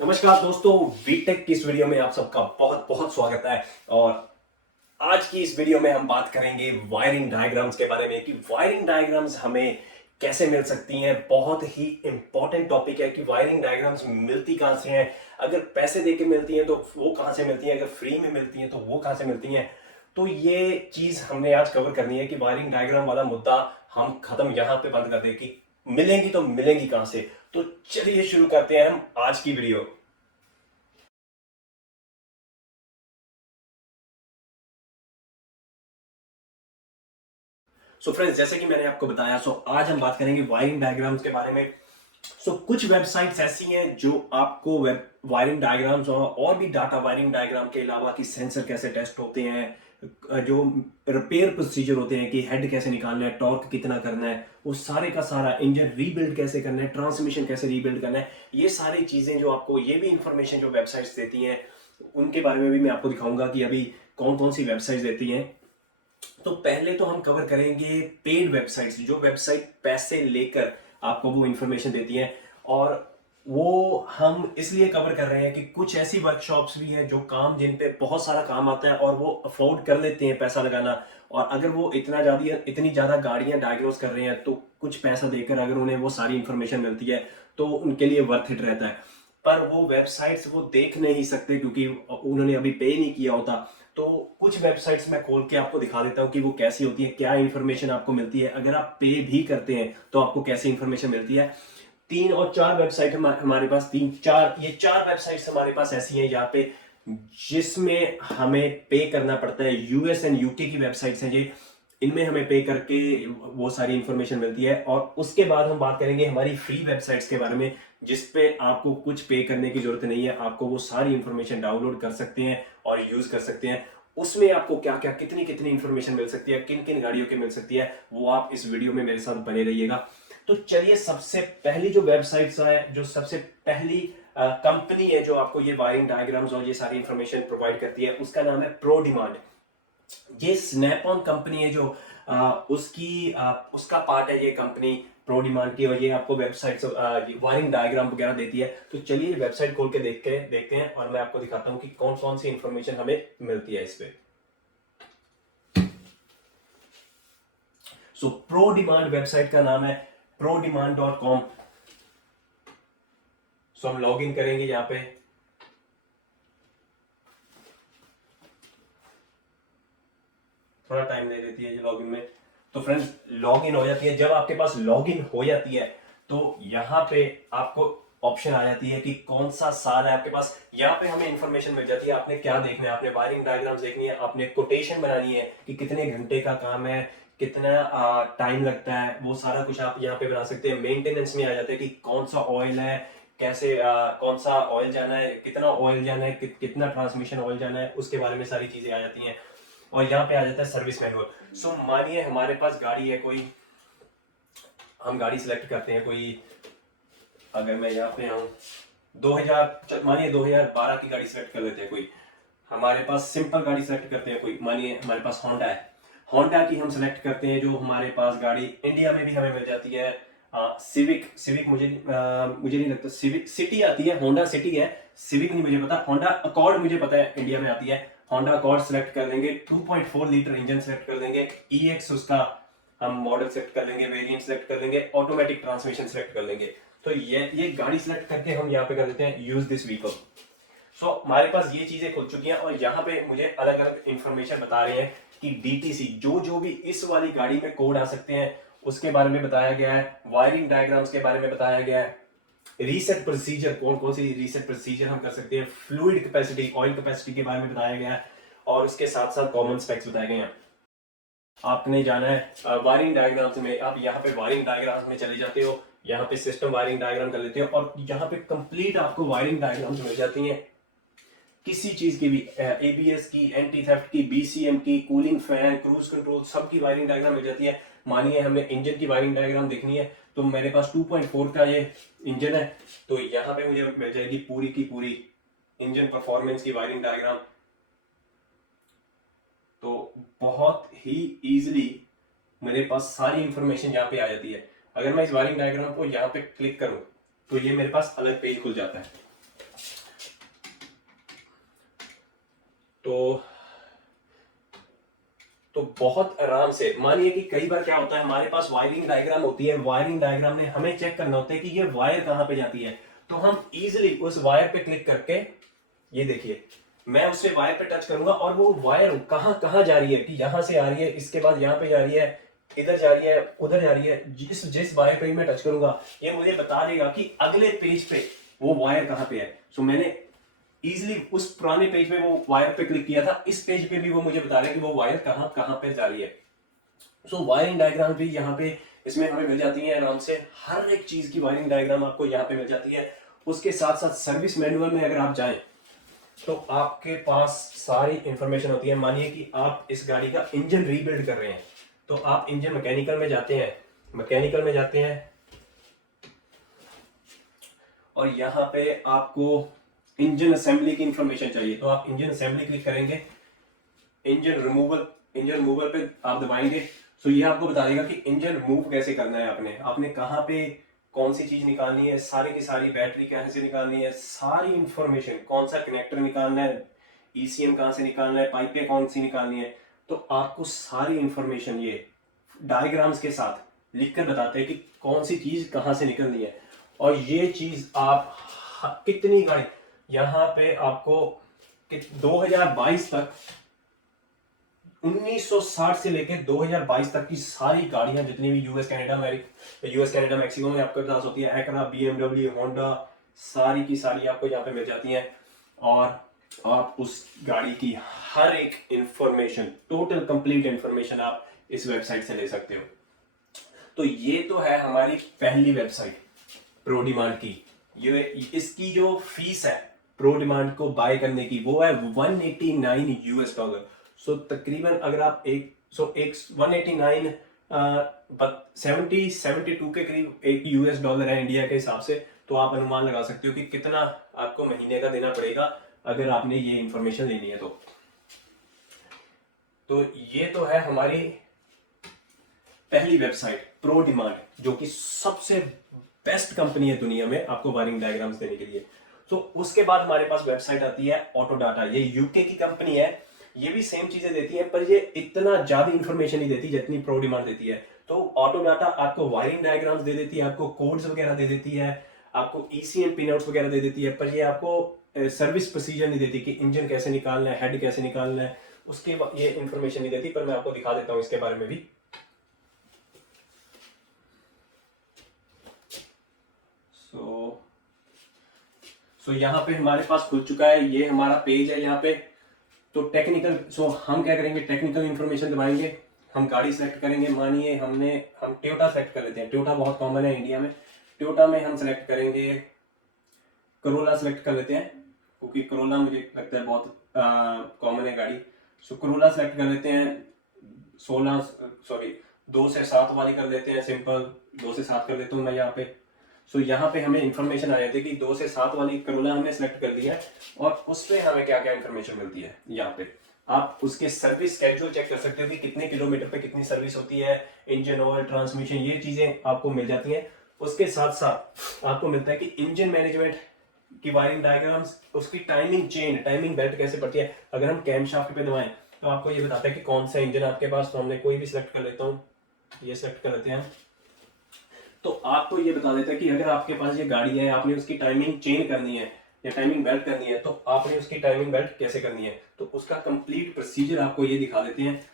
नमस्कार दोस्तों, वीटेक की इस वीडियो में आप सबका बहुत बहुत स्वागत है। और आज की इस वीडियो में हम बात करेंगे वायरिंग डायग्राम्स के बारे में कि वायरिंग डायग्राम्स हमें कैसे मिल सकती हैं। बहुत ही इंपॉर्टेंट टॉपिक है कि वायरिंग डायग्राम्स मिलती कहाँ से हैं। अगर पैसे देके मिलती हैं तो वो कहाँ से मिलती हैं, अगर फ्री में मिलती हैं तो वो कहाँ से मिलती हैं। तो ये चीज हमने आज कवर करनी है कि वायरिंग डायग्राम वाला मुद्दा हम खत्म यहाँ पे बंद कर दें कि मिलेंगी तो मिलेंगी कहाँ से। तो चलिए शुरू करते हैं हम आज की वीडियो। सो फ्रेंड्स, जैसे कि मैंने आपको बताया, आज हम बात करेंगे वायरिंग डायग्राम्स के बारे में। कुछ वेबसाइट्स ऐसी हैं जो आपको वेब वायरिंग डायग्राम्स और भी डाटा वायरिंग डायग्राम के अलावा कि सेंसर कैसे टेस्ट होते हैं, जो रिपेयर प्रोसीजर होते हैं कि हेड कैसे निकालना है, टॉर्क कितना करना है, वो सारे का सारा, इंजन रीबिल्ड कैसे करना है, ट्रांसमिशन कैसे रीबिल्ड करना है, ये सारी चीजें जो आपको, ये भी इंफॉर्मेशन जो वेबसाइट्स देती हैं उनके बारे में भी मैं आपको दिखाऊंगा कि अभी कौन कौन सी वेबसाइट्स देती हैं। तो पहले तो हम कवर करेंगे पेड वेबसाइट्स, जो वेबसाइट पैसे लेकर आपको वो इंफॉर्मेशन देती हैं। और वो हम इसलिए कवर कर रहे हैं कि कुछ ऐसी वर्कशॉप्स भी हैं जो काम, जिन पे बहुत सारा काम आता है और वो अफोर्ड कर लेते हैं पैसा लगाना। और अगर वो इतनी ज्यादा गाड़ियां डायग्नोस कर रहे हैं तो कुछ पैसा देकर अगर उन्हें वो सारी इंफॉर्मेशन मिलती है तो उनके लिए वर्थ इट रहता है। पर वो वेबसाइट्स वो देख नहीं सकते क्योंकि उन्होंने अभी पे नहीं किया होता। तो कुछ वेबसाइट्स मैं खोल के आपको दिखा देता हूँ कि वो कैसी होती है, क्या इंफॉर्मेशन आपको मिलती है, अगर आप पे भी करते हैं तो आपको कैसी इंफॉर्मेशन मिलती है। तीन और चार वेबसाइट हमारे पास, तीन चार, ये चार वेबसाइट्स हमारे पास ऐसी हैं जहाँ पे जिसमें हमें पे करना पड़ता है। यूएस एंड यूके की वेबसाइट्स हैं ये, इनमें हमें पे करके वो सारी इंफॉर्मेशन मिलती है। और उसके बाद हम बात करेंगे हमारी फ्री वेबसाइट्स के बारे में, जिसपे आपको कुछ पे करने की जरूरत नहीं है, आपको वो सारी इंफॉर्मेशन डाउनलोड कर सकते हैं और यूज कर सकते हैं। उसमें आपको क्या क्या, कितनी कितनी इंफॉर्मेशन मिल सकती है, किन किन गाड़ियों की मिल सकती है, वो आप इस वीडियो में मेरे साथ बने रहिएगा। तो चलिए, सबसे पहली जो वेबसाइट्स है, जो सबसे पहली कंपनी है जो आपको ये वायरिंग डायग्राम्स और ये सारी इंफॉर्मेशन प्रोवाइड करती है, उसका नाम है प्रो डिमांड। ये स्नैप ऑन कंपनी है जो उसका पार्ट है ये कंपनी, प्रो डिमांड की। और ये आपको वेबसाइट वायरिंग डायग्राम वगैरह देती है। तो चलिए वेबसाइट खोल के देखते हैं और मैं आपको दिखाता हूँ कि कौन कौन सी इंफॉर्मेशन हमें मिलती है इस पे। प्रो डिमांड वेबसाइट का नाम है prodemand.com। हम लॉग इन करेंगे यहाँ पे। थोड़ा टाइम ले लेती है ये लॉगिन में। तो फ्रेंड्स, लॉगिन हो जाती है। जब आपके पास लॉगिन हो जाती है तो यहाँ पे आपको ऑप्शन आ जाती है कि कौन सा साल है आपके पास। यहाँ पे हमें इंफॉर्मेशन मिल जाती है आपने क्या देखना है, आपने वायरिंग डायग्राम्स देखनी है, आपने कोटेशन बनानी है कि कितने घंटे का काम है, कितना टाइम लगता है, वो सारा कुछ आप यहाँ पे बना सकते हैं। मेंटेनेंस में आ जाते हैं कि कौन सा ऑयल है, कैसे कौन सा ऑयल जाना है, कितना ऑयल जाना है, कितना ट्रांसमिशन ऑयल जाना है, उसके बारे में सारी चीजें आ जाती हैं। और यहाँ पे आ जाता है सर्विस मैनुअल। मानिए हमारे पास गाड़ी है कोई, हम गाड़ी सिलेक्ट करते हैं कोई, अगर मैं यहाँ पे आऊँ 2000, मानिए 2012 की गाड़ी सिलेक्ट कर लेते हैं कोई। हमारे पास सिंपल गाड़ी सिलेक्ट करते हैं कोई, मानिए हमारे पास होंडा है, होंडा की हम सिलेक्ट करते हैं। जो हमारे पास गाड़ी इंडिया में भी हमें मिल जाती है, सिविक, सिविक मुझे नहीं लगता, सिविक सिटी आती है, होंडा सिटी है, सिविक नहीं मुझे पता। होंडा अकॉर्ड मुझे पता है इंडिया में आती है। होंडा अकॉर्ड सिलेक्ट कर लेंगे, 2.4 लीटर इंजन सेलेक्ट कर लेंगे, ईएक्स उसका हम मॉडल सेलेक्ट कर लेंगे, वेरिएंट सेलेक्ट कर लेंगे, ऑटोमेटिक ट्रांसमिशन सेलेक्ट कर लेंगे। तो ये गाड़ी सेलेक्ट करके हम यहाँ पे कर देते हैं यूज दिस व्हीकल। हमारे पास ये चीजें खुल चुकी हैं और यहाँ पे मुझे अलग अलग इंफॉर्मेशन बता रहे हैं कि डीटीसी, जो जो भी इस वाली गाड़ी में कोड आ सकते हैं उसके बारे में बताया गया है। वायरिंग डायग्राम्स के बारे में बताया गया है। रीसेट प्रोसीजर, कौन कौन सी रीसेट प्रोसीजर हम कर सकते हैं, फ्लूइड कैपेसिटी, ऑयल कैपेसिटी के बारे में बताया गया है। और उसके साथ साथ कॉमन स्पेक्स बताए गए हैं। आपने जाना है वायरिंग डायग्राम्स में, आप यहाँ पे वायरिंग डायग्राम्स में चले जाते हो, यहाँ पे सिस्टम वायरिंग डायग्राम कर लेते हो और यहाँ पे कंप्लीट आपको वायरिंग डायग्राम्स मिल जाती हैं किसी चीज की भी, एबीएस की, एंटी थेफ्ट की, बीसीएम की, कूलिंग फैन, क्रूज कंट्रोल, सबकी वायरिंग डायग्राम मिल जाती है। मानिए हमें इंजन की वायरिंग डायग्राम देखनी है तो मेरे पास 2.4 का ये इंजन है, तो यहाँ पे मुझे मिल जाएगी पूरी की पूरी इंजन परफॉर्मेंस की वायरिंग डायग्राम। तो बहुत ही इजीली मेरे पास सारी इंफॉर्मेशन यहाँ पे आ जाती है। अगर मैं इस वायरिंग डायग्राम को यहाँ पे क्लिक करूँ तो ये मेरे पास अलग पेज खुल जाता है। तो बहुत आराम से, मानिए कि कई बार क्या होता है, हमारे पास वायरिंग डायग्राम होती है, वायरिंग डायग्राम में हमें चेक करना होता है कि ये वायर कहाँ पे जाती है, तो हम इजीली उस वायर पे क्लिक करके, ये देखिए मैं उससे वायर पे टच करूंगा और वो वायर कहाँ कहाँ जा रही है, कि यहाँ से आ रही है, इसके बाद यहाँ पे जा रही है, इधर जा रही है, उधर जा रही है, जिस जिस वायर पे मैं टच करूंगा ये मुझे बता देगा कि अगले पेज पे वो वायर कहाँ पे है। सो मैंने इजिली उस पुराने पेज पे वो वायर पे क्लिक किया था, इस पेज पे भी वो मुझे बता रहा है कि वो वायर कहाँ कहाँ पे जा रही है। सो वायरिंग डायग्राम भी यहाँ पे इसमें हमें मिल जाती है आराम से, हर एक चीज की वायरिंग डायग्राम आपको यहाँ पे मिल जाती है। उसके साथ साथ सर्विस मैनुअल में अगर आप जाएं तो आपके पास सारी इंफॉर्मेशन होती है। मानिए कि आप इस गाड़ी का इंजन रीबिल्ड कर रहे हैं, तो आप इंजन मैकेनिकल में जाते हैं, मैकेनिकल में जाते हैं और यहाँ पे आपको इंजन असेंबली की इंफॉर्मेशन चाहिए, तो आप इंजन असेंबली क्लिक करेंगे, इंजन रिमूवल पे आप दबाएंगे। सो ये आपको बता देगा कि इंजन रिमूव कैसे करना है, आपने कहाँ पे कौन सी चीज निकालनी है, सारी की सारी बैटरी कैसे निकालनी है, सारी इंफॉर्मेशन, कौन सा कनेक्टर निकालना है, ईसीएम कहाँ से निकालना है, पाइपें कौन सी निकालनी है, तो आपको सारी इंफॉर्मेशन ये डायग्राम्स के साथ लिखकर बताते हैं कि कौन सी चीज कहाँ से निकलनी है। और ये चीज आप कितनी गाड़ी यहाँ पे आपको 2022 तक, 1960 से लेकर 2022 तक की सारी गाड़ियां जितनी भी यूएस कनाडा मैक्सिको में आपके पास होती है, एक्रा, बीएमडब्ल्यू, होंडा, सारी की सारी आपको यहाँ पे मिल जाती हैं। और आप उस गाड़ी की हर एक इंफॉर्मेशन, टोटल कंप्लीट इंफॉर्मेशन आप इस वेबसाइट से ले सकते हो। तो ये तो है हमारी पहली वेबसाइट प्रो डिमांड की। ये इसकी जो फीस है प्रो डिमांड को बाय करने की वो है $189। सो तकरीबन अगर आप एक 189 72 के करीब एक $1 है इंडिया के हिसाब से, तो आप अनुमान लगा सकते हो कि कितना आपको महीने का देना पड़ेगा अगर आपने ये इंफॉर्मेशन लेनी है। तो ये तो है हमारी पहली वेबसाइट प्रो डिमांड, जो कि सबसे बेस्ट कंपनी है दुनिया में आपको वायरिंग डायग्राम्स देने के लिए। तो उसके बाद हमारे पास वेबसाइट आती है ऑटोडाटा। ये यूके की कंपनी है, ये भी सेम चीजें देती है पर ये इतना ज्यादा इंफॉर्मेशन नहीं देती जितनी प्रो डिमांड देती है। तो ऑटोडाटा आपको वायरिंग डायग्राम्स दे देती है, आपको कोड्स वगैरह दे देती है, आपको ईसीएम पिनआउट्स वगैरह दे देती है, पर ये आपको सर्विस प्रोसीजर नहीं देती कि इंजन कैसे निकालना है, हेड कैसे निकालना है, उसके ये इंफॉर्मेशन नहीं देती। पर मैं आपको दिखा देता हूँ इसके बारे में भी। सो यहाँ पे हमारे पास खुल चुका है, ये हमारा पेज है यहाँ पे। तो टेक्निकल, हम क्या करेंगे, टेक्निकल इंफॉर्मेशन दबाएंगे, हम गाड़ी सेलेक्ट करेंगे। मानिए हम टोयोटा सेलेक्ट कर लेते हैं, टोयोटा बहुत कॉमन है इंडिया में। टोयोटा में हम सेलेक्ट करेंगे, करोला सेलेक्ट कर लेते हैं क्योंकि करोला मुझे लगता है बहुत कॉमन है गाड़ी। सो करोला सेलेक्ट कर लेते हैं, 2 से 7 वाली कर लेते हैं, सिंपल 2 से 7 कर लेता हूँ मैं यहाँ पे। सो यहाँ पे हमें इंफॉर्मेशन आ जाती है कि 2 से 7 वाली करोला हमने सेलेक्ट कर लिया है और उस पर हमें क्या क्या इंफॉर्मेशन मिलती है। यहाँ पे आप उसके सर्विस स्केड्यूल चेक कर सकते हो कि कितने किलोमीटर पे कितनी सर्विस होती है, इंजन ऑयल, ट्रांसमिशन, ये चीजें आपको मिल जाती हैं। उसके साथ साथ आपको मिलता है कि इंजन मैनेजमेंट की वायरिंग डायग्राम्स, उसकी टाइमिंग चेन, टाइमिंग बेल्ट कैसे पड़ती है। अगर हम कैम शाफ्ट पे दबाएं तो आपको ये बताता है कि कौन सा इंजन आपके पास। तो हमने कोई भी सिलेक्ट कर लेता हूँ, ये सिलेक्ट कर लेते हैं, तो आपको ये बता देता है कि अगर आपके पास ये गाड़ी है, आपने उसकी टाइमिंग चेंज करनी है या टाइमिंग बेल्ट करनी है, तो आपने उसकी टाइमिंग बेल्ट कैसे करनी है, तो उसका कंप्लीट प्रोसीजर आपको ये दिखा देते हैं।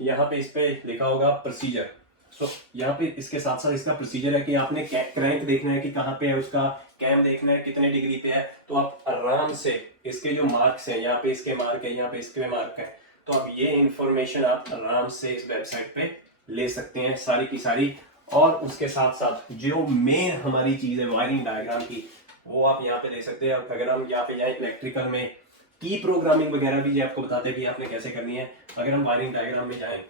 यहाँ पे इस पे लिखा होगा प्रोसीजर। सो यहाँ पे इसके साथ साथ इसका प्रोसीजर है कि आपने क्रैंक देखना है कि कहाँ पे है, उसका कैम देखना है कितने डिग्री पे है। तो आप आराम से इसके जो मार्क्स हैं, यहाँ पे इसके मार्क है, यहाँ पे इसके मार्क है, तो आप ये इंफॉर्मेशन आप आराम से इस वेबसाइट पे ले सकते हैं सारी की सारी। और उसके साथ साथ जो मेन हमारी चीज है वायरिंग डायग्राम की, वो आप यहाँ पे देख सकते हैं। अगर हम यहाँ पे जाए इलेक्ट्रिकल में, की प्रोग्रामिंग वगैरह भी ये आपको बताते हैं कि आपने कैसे करनी है। अगर हम वायरिंग डायग्राम में जाएं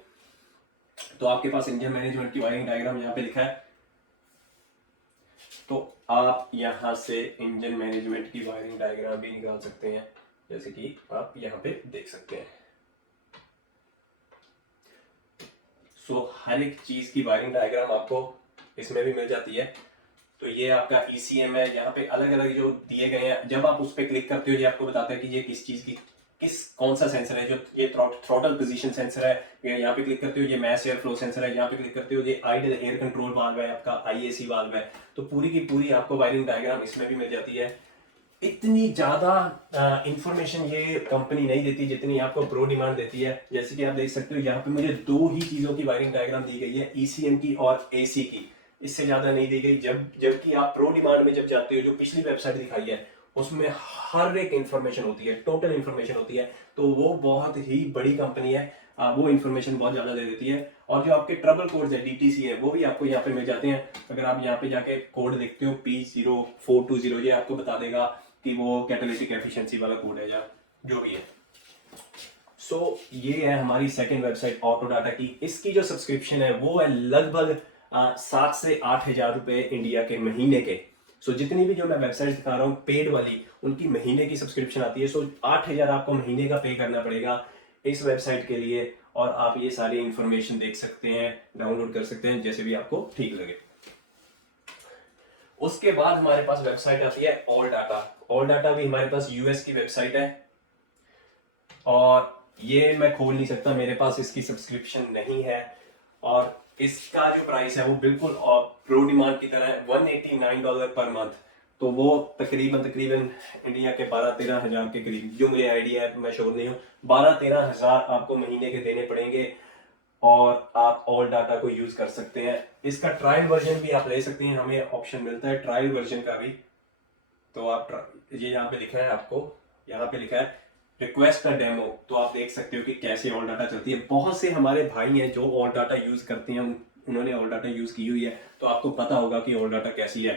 तो आपके पास इंजन मैनेजमेंट की वायरिंग डायग्राम यहाँ पे लिखा है, तो आप यहाँ से इंजन मैनेजमेंट की वायरिंग डायग्राम भी निकाल सकते हैं, जैसे कि आप यहाँ पे देख सकते हैं। हर एक चीज की वायरिंग डायग्राम आपको इसमें भी मिल जाती है। तो ये आपका ईसीएम है, यहाँ पे अलग अलग जो दिए गए हैं, जब आप उस पर क्लिक करते हो ये आपको बताता है कि ये किस चीज की कौन सा सेंसर है, जो ये थ्रॉटल पोजीशन सेंसर है, यहाँ पे क्लिक करते हो ये मैस एयर फ्लो सेंसर है, यहाँ पे क्लिक करते हो ये आइडल एयर कंट्रोल वाल्व है, आपका IAC वाल्व है। तो पूरी की पूरी आपको वायरिंग डायग्राम इसमें भी मिल जाती है। इतनी ज्यादा इंफॉर्मेशन ये कंपनी नहीं देती जितनी आपको प्रो डिमांड देती है। जैसे कि आप देख सकते हो यहाँ पे मुझे 2 ही चीजों की वायरिंग डायग्राम दी गई है, ECM की और AC की, इससे ज्यादा नहीं दी गई। जबकि आप प्रो डिमांड में जब जाते हो, जो पिछली वेबसाइट दिखाई है उसमें हर एक इंफॉर्मेशन होती है, टोटल इंफॉर्मेशन होती है। तो वो बहुत ही बड़ी कंपनी है, वो इंफॉर्मेशन बहुत ज्यादा दे देती है। और जो आपके ट्रबल कोड्स है, DTC है, वो भी आपको यहाँ पे मिल जाते हैं। अगर आप यहाँ पे जाके कोड देखते हो P0420, ये आपको बता देगा कि वो कैटालिटिक एफिशिएंसी वाला कोड है या जो भी है। सो ये है हमारी सेकंड वेबसाइट ऑटोडाटा की। इसकी जो सब्सक्रिप्शन है वो है लगभग 7 से 8 हजार रुपए इंडिया के महीने के। सो जितनी भी जो मैं वेबसाइट दिखा रहा हूँ पेड वाली, उनकी महीने की सब्सक्रिप्शन आती है। सो 8 हजार आपको महीने का पे करना पड़ेगा इस वेबसाइट के लिए, और आप ये सारी इंफॉर्मेशन देख सकते हैं, डाउनलोड कर सकते हैं, जैसे भी आपको ठीक लगे। उसके बाद हमारे पास वेबसाइट आती है ऑल डाटा। ऑल डाटा भी हमारे पास US की वेबसाइट है, और ये मैं खोल नहीं सकता, मेरे पास इसकी सब्सक्रिप्शन नहीं है। और इसका जो प्राइस है वो बिल्कुल प्रो डिमांड की तरह है, $189 पर मंथ। तो वो तकरीबन इंडिया के 12-13 हजार के करीब, जो मुझे आइडिया है, मैं श्योर नहीं हूँ, 12-13 हजार आपको महीने के देने पड़ेंगे, और आप ऑल डाटा को यूज कर सकते हैं। इसका ट्रायल वर्जन भी आप ले सकते हैं, हमें ऑप्शन मिलता है ट्रायल वर्जन का भी। तो आप ये यहाँ पे लिखा है, आपको यहाँ पे लिखा है रिक्वेस्ट अ डेमो, तो आप देख सकते हो कि कैसे ऑल डाटा चलती है। बहुत से हमारे भाई हैं जो ऑल डाटा यूज करते हैं, उन्होंने ऑल डाटा यूज की हुई है, तो आपको पता होगा कि ऑल डाटा कैसी है।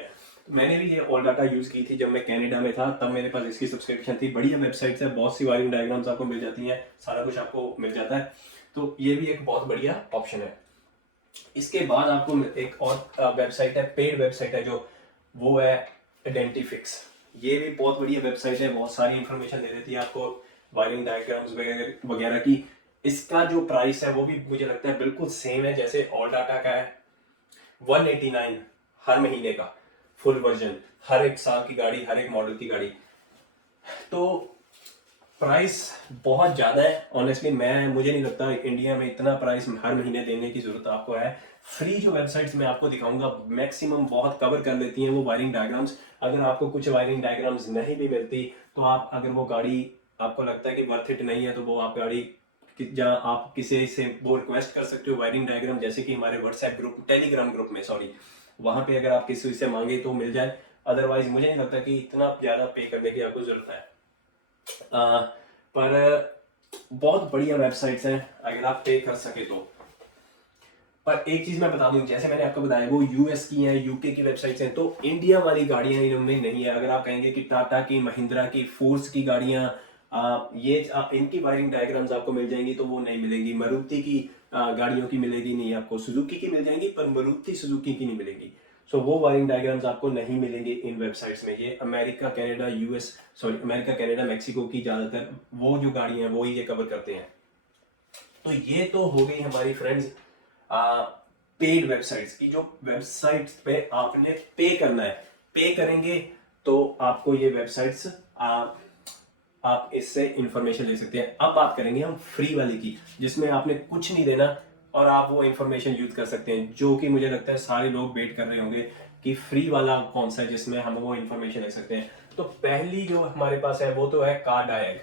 तो मैंने भी ये ऑल डाटा यूज की थी जब मैं कनाडा में था, तब मेरे पास इसकी सब्सक्रिप्शन थी। बढ़िया वेबसाइट है, बहुत सी वायरिंग डायग्राम्स आपको मिल जाती हैं, सारा कुछ आपको मिल जाता है। तो ये भी एक बहुत बढ़िया ऑप्शन है। इसके बाद आपको एक और वेबसाइट है, पेड वेबसाइट है, जो वो है आइडेंटिफिक्स। ये भी बहुत बढ़िया वेबसाइट है, बहुत सारी इंफॉर्मेशन दे देती है आपको वायरिंग डायग्राम्स वगैरह की। इसका जो प्राइस है वो भी मुझे लगता है बिल्कुल सेम है जैसे ऑल डाटा का है, 189 हर महीने का फुल वर्जन, हर एक साल की गाड़ी, हर एक मॉडल की गाड़ी। तो प्राइस बहुत ज़्यादा है ऑनेस्टली, मुझे नहीं लगता इंडिया में इतना प्राइस हर महीने देने की ज़रूरत आपको है। फ्री जो वेबसाइट्स मैं आपको दिखाऊंगा मैक्सिमम बहुत कवर कर लेती हैं वो वायरिंग डायग्राम्स। अगर आपको कुछ वायरिंग डायग्राम्स नहीं भी मिलती, तो आप अगर वो गाड़ी आपको लगता है कि वर्थ इट नहीं है, तो वो आप गाड़ी जहाँ आप किसी से वो रिक्वेस्ट कर सकते हो वायरिंग डायग्राम, जैसे कि हमारे व्हाट्सएप ग्रुप, टेलीग्राम ग्रुप में, सॉरी, वहाँ पे अगर आप किसी से मांगे तो मिल जाए। अदरवाइज मुझे नहीं लगता कि इतना ज़्यादा पे करने की आपको ज़रूरत है। पर बहुत बढ़िया वेबसाइट्स हैं अगर आप पे कर सके तो। पर एक चीज मैं बता दूं, जैसे मैंने आपको बताया वो US की हैं, UK की वेबसाइट्स हैं, तो इंडिया वाली गाड़ियां इनमें नहीं है। अगर आप कहेंगे कि टाटा की, महिंद्रा की, फोर्स की गाड़ियां इनकी वायरिंग डायग्राम्स आपको मिल जाएंगी, तो वो नहीं मिलेंगी। मारुति की गाड़ियों की मिलेगी नहीं आपको, सुजुकी की मिल जाएंगी, पर मारुति सुजुकी की नहीं मिलेगी। सो वो वायरिंग डायग्राम्स आपको नहीं मिलेंगे इन वेबसाइट्स में। ये अमेरिका, कनाडा, मैक्सिको की ज्यादातर वो जो गाड़ियां हैं वो ही ये कवर करते हैं। तो ये तो हो गई हमारी फ्रेंड्स पेड वेबसाइट्स की, जो वेबसाइट्स पे आपने पे करना है। पे करेंगे तो आपको ये वेबसाइट्स आप इससे इंफॉर्मेशन ले सकते हैं। अब बात करेंगे हम फ्री वाली की, जिसमें आपने कुछ नहीं देना और आप वो इंफॉर्मेशन यूज कर सकते हैं, जो कि मुझे लगता है सारे लोग वेट कर रहे होंगे कि फ्री वाला कौन सा है जिसमें हम वो इंफॉर्मेशन ले सकते हैं। तो पहली जो हमारे पास है वो तो है कार डायग।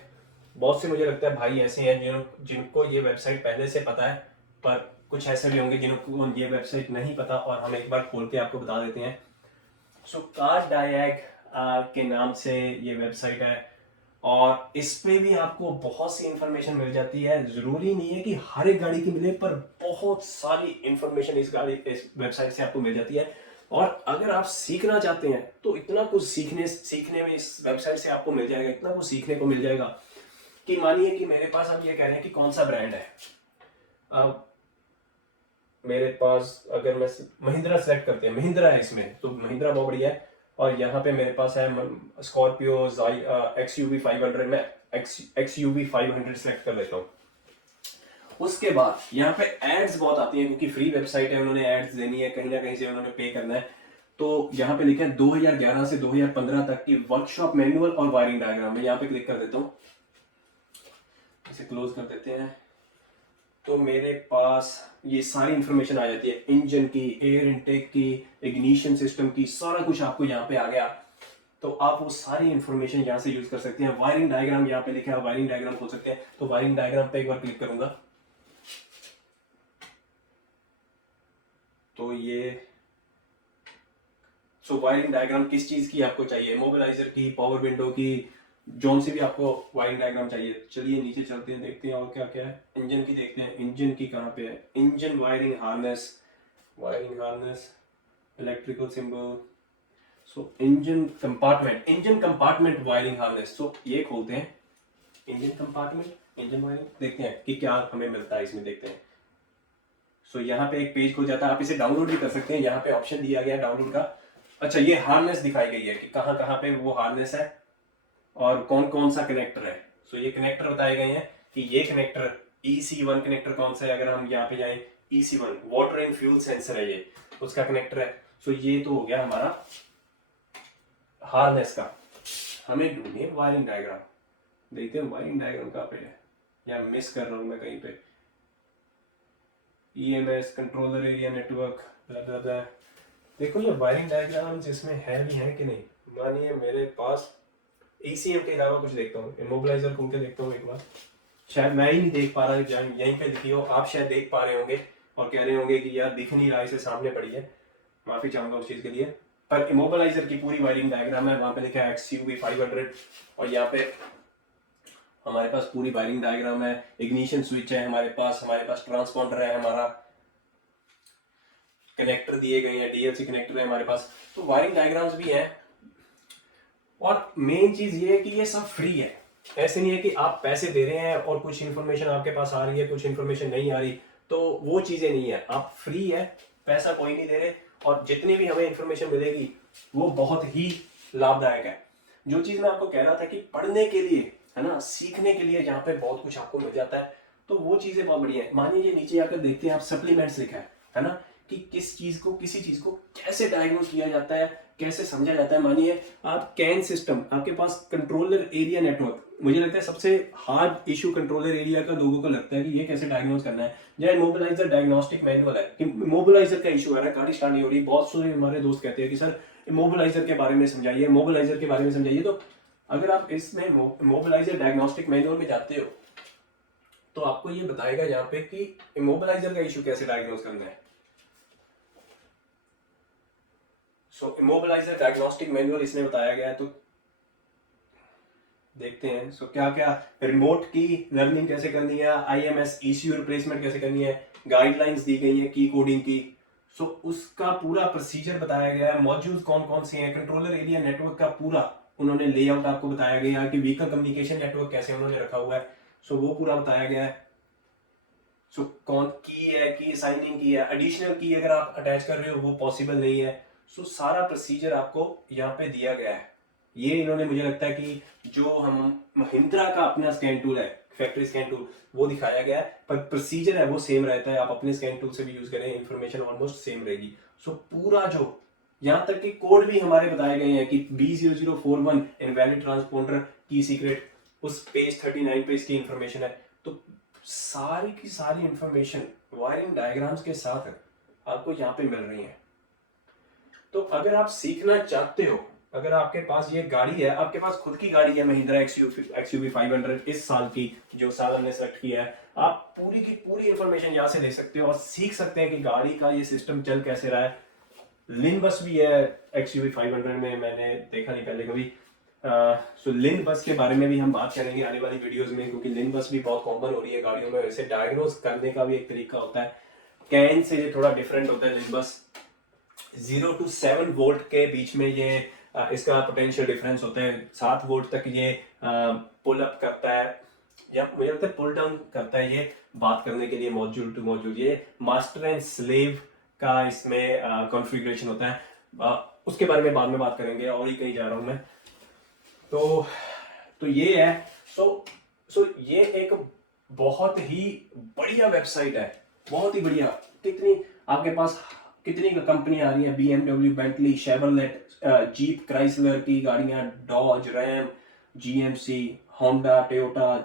बहुत से मुझे लगता है भाई ऐसे हैं जिनको ये वेबसाइट पहले से पता है, पर कुछ ऐसे भी होंगे जिनको ये वेबसाइट नहीं पता, और हम एक बार खोल के आपको बता देते हैं। सो कार डायग के नाम से ये वेबसाइट है, और इस पे भी आपको बहुत सी इंफॉर्मेशन मिल जाती है। जरूरी नहीं है कि हर एक गाड़ी की मिले, पर बहुत सारी इंफॉर्मेशन इस वेबसाइट से आपको मिल जाती है। और अगर आप सीखना चाहते हैं तो इतना कुछ सीखने में इस वेबसाइट से आपको मिल जाएगा, इतना कुछ सीखने को मिल जाएगा कि मानिए कि मेरे पास आप ये कह रहे हैं कि कौन सा ब्रांड है। अब मेरे पास अगर मैं महिंद्रा सेलेक्ट करते हैं, महिंद्रा है इसमें, तो महिंद्रा बहुत बढ़िया है। और यहाँ पे मेरे पास है स्कॉर्पियो XUV 500, मैं XUV 500 सेलेक्ट कर लेता हूँ। उसके बाद यहाँ पे एड्स बहुत आती हैं, क्योंकि फ्री वेबसाइट है, उन्होंने एड्स देनी है, कहीं ना कहीं से उन्होंने पे करना है। तो यहाँ पे लिखा है 2011 से 2015 तक की वर्कशॉप मैनुअल और वायरिंग डायग्राम। मैं यहाँ पे क्लिक कर देता हूँ। इसे क्लोज कर देते हैं। तो मेरे पास ये सारी इंफॉर्मेशन आ जाती है, इंजन की, एयर इनटेक की, इग्निशन सिस्टम की, सारा कुछ आपको यहाँ पे आ गया। तो आप वो सारी इंफॉर्मेशन यहाँ से यूज कर सकते हैं। वायरिंग डायग्राम यहाँ पे लिखा है, वायरिंग डायग्राम खोल सकते हैं। तो वायरिंग डायग्राम पे एक बार क्लिक करूंगा तो ये वायरिंग डायग्राम किस चीज की आपको चाहिए, मोबिलाइजर की, पावर विंडो की, जोन से भी आपको वायरिंग डायग्राम चाहिए। चलिए नीचे चलते हैं, देखते हैं और क्या क्या है। इंजन की देखते हैं, इंजन की कहाँ पे है, engine wiring harness, electrical symbol. Engine compartment wiring harness. ये खोलते हैं इंजन कंपार्टमेंट, इंजन वायरिंग, देखते हैं कि क्या हमें मिलता है इसमें, देखते हैं। यहाँ पे एक पेज खुल जाता है, आप इसे डाउनलोड भी कर सकते हैं, यहाँ पे ऑप्शन दिया गया है डाउनलोड का। अच्छा, ये हार्नेस दिखाई गई है कि कहाँ कहाँ पे वो हार्नेस है और कौन कौन सा कनेक्टर है। ये कनेक्टर बताए गए हैं कि ये कनेक्टर EC1 कनेक्टर कौन सा है। अगर हम यहाँ पे जाएं, EC1 water and fuel sensor है, ये उसका कनेक्टर है। ये तो हो गया हमारा हार्नेस का। हमें ढूंढिए वायरिंग डायग्राम, देखते हैं वायरिंग डायग्राम कहाँ पे है, या मिस कर रहा हूं मैं कहीं पे। EMS कंट्रोलर एरिया नेटवर्क, देखो ये वायरिंग डायग्राम इसमें है भी है कि नहीं। मानिए मेरे पास ECM के अलावा कुछ देखता हूँ, इमोबिलाइजर खोल के देखता हूँ एक बार। शायद मैं ही नहीं देख पा रहा, यहीं पे लिखी हो, आप शायद देख पा रहे होंगे और कह रहे होंगे कि यार दिख नहीं रहा, इसे सामने पड़ी है, माफी चाहूंगा उस चीज के लिए। पर इमोबिलाइजर की पूरी वायरिंग डायग्राम है, वहां पे लिखा है XUV 500 और यहाँ पे हमारे पास पूरी वायरिंग डायग्राम है। इग्निशन स्विच है हमारे पास ट्रांसपॉन्डर है, हमारा कनेक्टर दिए गए हैं, DLC कनेक्टर है हमारे पास। तो वायरिंग डायग्राम्स भी हैं। और मेन चीज ये है कि ये सब फ्री है, ऐसे नहीं है कि आप पैसे दे रहे हैं और कुछ इन्फॉर्मेशन आपके पास आ रही है, कुछ इन्फॉर्मेशन नहीं आ रही। तो वो चीजें नहीं है, आप फ्री है, पैसा कोई नहीं दे रहे। और जितनी भी हमें इन्फॉर्मेशन मिलेगी वो बहुत ही लाभदायक है। जो चीज मैं आपको कह रहा था कि पढ़ने के लिए, है ना, सीखने के लिए यहाँ पे बहुत कुछ आपको मिल जाता है, तो वो चीजें बहुत बढ़िया है। मानिए ये नीचे आकर देखते हैं आप, सप्लीमेंट्स लिखा है ना, कि किस चीज को, किसी चीज को कैसे डायग्नोज किया जाता है, कैसे समझा जाता है। मानिए आप कैन सिस्टम, आपके पास कंट्रोलर एरिया नेटवर्क, मुझे लगता है सबसे हार्ड इशू कंट्रोलर एरिया का लोगों को लगता है कि ये कैसे डायग्नोज करना है। जैसे मोबिलाइजर डायग्नोस्टिक मैनुअल है कि मोबिलाइजर का इशू है, गाड़ी स्टार्ट नहीं हो रही। बहुत सारे हमारे दोस्त कहते हैं कि सर मोबिलाइजर के बारे में समझाइए, मोबिलाइजर के बारे में समझाइए। तो अगर आप इसमें मोबिलाइजर डायग्नोस्टिक मैनुअल में जाते हो तो आपको ये बताएगा यहाँ पे कि इमोबिलाइजर का इशू कैसे डायग्नोज करना है। इमोबिलाइजर डायग्नोस्टिक मैनुअल इसमें बताया गया है, तो देखते हैं। क्या क्या रिमोट की लर्निंग कैसे करनी है, IMS ECU रिप्लेसमेंट कैसे करनी है, गाइडलाइंस दी गई है की कोडिंग की। उसका पूरा प्रोसीजर बताया गया है, मॉड्यूल्स कौन कौन से हैं, कंट्रोलर एरिया नेटवर्क का पूरा उन्होंने लेआउट आपको बताया गया है कि व्हीकल कम्युनिकेशन नेटवर्क कैसे उन्होंने रखा हुआ है। वो पूरा बताया गया है। कौन की है, की साइनिंग की है, एडिशनल की अगर आप अटैच कर रहे हो वो पॉसिबल नहीं है। सारा प्रोसीजर आपको यहाँ पे दिया गया है। ये इन्होंने, मुझे लगता है कि जो हम महिंद्रा का अपना स्कैन टूल है, फैक्ट्री स्कैन टूल, वो दिखाया गया है, पर प्रोसीजर है वो सेम रहता है। आप अपने स्कैन टूल से भी यूज करें, इंफॉर्मेशन ऑलमोस्ट सेम रहेगी। पूरा जो यहाँ तक कि कोड भी हमारे बताए गए हैं कि B0041 इनवैलिड ट्रांसपोंडर की सीक्रेट, उस पेज 39 पे इसकी इंफॉर्मेशन है। तो सारी की सारी इंफॉर्मेशन वायरिंग डायग्राम्स के साथ आपको यहाँ पे मिल रही है। तो अगर आप सीखना चाहते हो, अगर आपके पास ये गाड़ी है, आपके पास खुद की गाड़ी है महिंद्रा XUV 500 इस साल की, जो साल हमने सेलेक्ट किया है, आप पूरी की पूरी इंफॉर्मेशन यहाँ से ले सकते हो और सीख सकते हैं कि गाड़ी का ये सिस्टम चल कैसे रहा है। लिन बस भी है XUV 500 में, मैंने देखा नहीं पहले कभी। लिन बस के बारे में भी हम बात करेंगे आने वाली वीडियोस में, क्योंकि लिन बस भी बहुत कॉमन हो रही है गाड़ियों में। वैसे डायग्नोज करने का भी एक तरीका होता है, कैन से ये थोड़ा डिफरेंट होता है। लिन बस 0 to 7 वोल्ट के बीच में ये इसका पोटेंशियल डिफरेंस होता है। 7 वोल्ट तक ये पुल अप करता है, या मुझे लगता है पुल डाउन करता है, ये बात करने के लिए मॉड्यूल टू मॉड्यूल। ये मास्टर एंड स्लेव का इसमें कॉन्फ़िगरेशन होता है, उसके बारे में बाद में बात करेंगे, और ही कहीं जा रहा हूं मैं। तो ये है। सो ये एक बहुत ही बढ़िया वेबसाइट है, बहुत ही बढ़िया। कितनी आपके पास कितनी कंपनी आ रही है, BMW, Bentley, Chevrolet, Jeep Chrysler की गाड़ियां, Dodge, Ram, GMC, Honda, Toyota,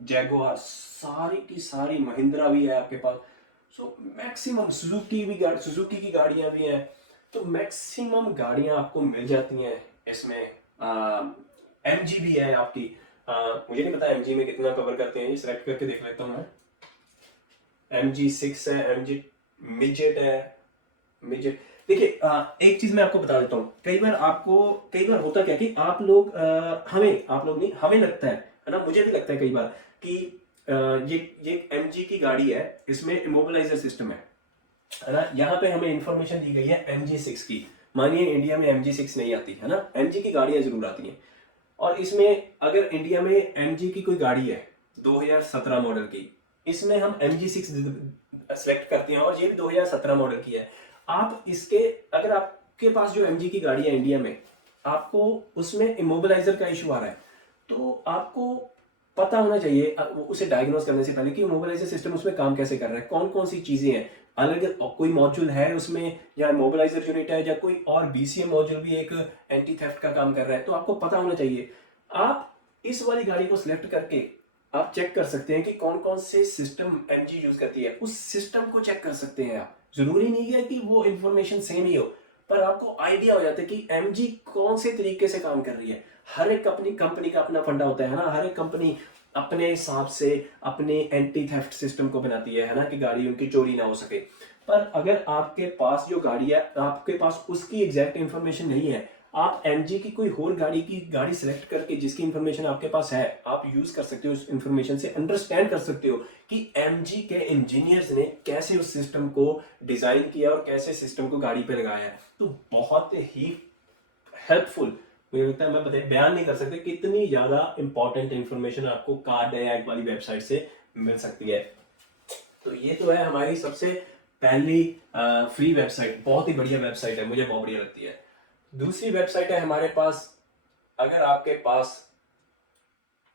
Jaguar, सारी की सारी, महिंद्रा भी है आपके पास। सो मैक्सिमम सुजुकी की गाड़ियां भी हैं। तो मैक्सिमम गाड़ियां आपको मिल जाती हैं इसमें। एमजी भी है आपकी। मुझे नहीं पता एमजी में कितना कवर करते हैं, ये सिलेक्ट करके देख लेता हूँ मैं। MG6 है, MG मिजेट है, मिजेट। देखिए एक चीज मैं आपको बता देता हूँ। कई बार होता क्या कि आप लोग आप लोग नहीं, हमें लगता है ना, मुझे भी लगता है कई बार कि ये MG की गाड़ी है, इसमें इमोबिलाइजर सिस्टम है ना। यहाँ पे हमें इंफॉर्मेशन दी गई है MG6 की। मानिए इंडिया में MG6 नहीं आती है ना, MG की गाड़ियां जरूर आती हैं। और इसमें अगर इंडिया में MG की कोई गाड़ी है 2017 मॉडल की, इसमें हम MG6 सेलेक्ट करते हैं और ये भी 2017 मॉडल की है। आप इसके, अगर आपके पास जो MG की गाड़ी है इंडिया में, आपको उसमें इमोबिलाइजर का इशू आ रहा है, तो आपको पता होना चाहिए उसे डायग्नोस करने से पहले कि इमोबिलाइजर सिस्टम उसमें काम कैसे कर रहा है, कौन कौन सी चीजें हैं। अलग कोई मॉड्यूल है उसमें, या मोबिलाइजर यूनिट है, या कोई और BCM मॉड्यूल भी एक एंटी थेफ्ट का काम कर रहा है, तो आपको पता होना चाहिए। आप इस वाली गाड़ी को सिलेक्ट करके आप चेक कर सकते हैं कि कौन कौन से सिस्टम MG यूज करती है, उस सिस्टम को चेक कर सकते हैं आप। जरूरी नहीं है कि वो इंफॉर्मेशन सेम ही हो, पर आपको आइडिया हो जाता है कि MG कौन से तरीके से काम कर रही है। हर एक अपनी कंपनी का अपना फंडा होता है ना, हर एक कंपनी अपने हिसाब से अपने एंटी थेफ्ट सिस्टम को बनाती है ना, कि गाड़ी उनकी चोरी ना हो सके। पर अगर आपके पास जो गाड़ी है, आपके पास उसकी एग्जैक्ट इंफॉर्मेशन नहीं है, आप MG की कोई और गाड़ी सेलेक्ट करके जिसकी इंफॉर्मेशन आपके पास है, आप यूज कर सकते हो। उस इंफॉर्मेशन से अंडरस्टैंड कर सकते हो कि MG के इंजीनियर्स ने कैसे उस सिस्टम को डिजाइन किया और कैसे सिस्टम को गाड़ी पे लगाया है। तो बहुत ही हेल्पफुल, मुझे लगता है मैं बयान नहीं कर सकते कितनी ज्यादा इंपॉर्टेंट इंफॉर्मेशन आपको कार डैग वाली वेबसाइट से मिल सकती है। तो ये तो है हमारी सबसे पहली फ्री वेबसाइट, बहुत ही बढ़िया वेबसाइट है, मुझे बहुत बढ़िया लगती है। दूसरी वेबसाइट है हमारे पास, अगर आपके पास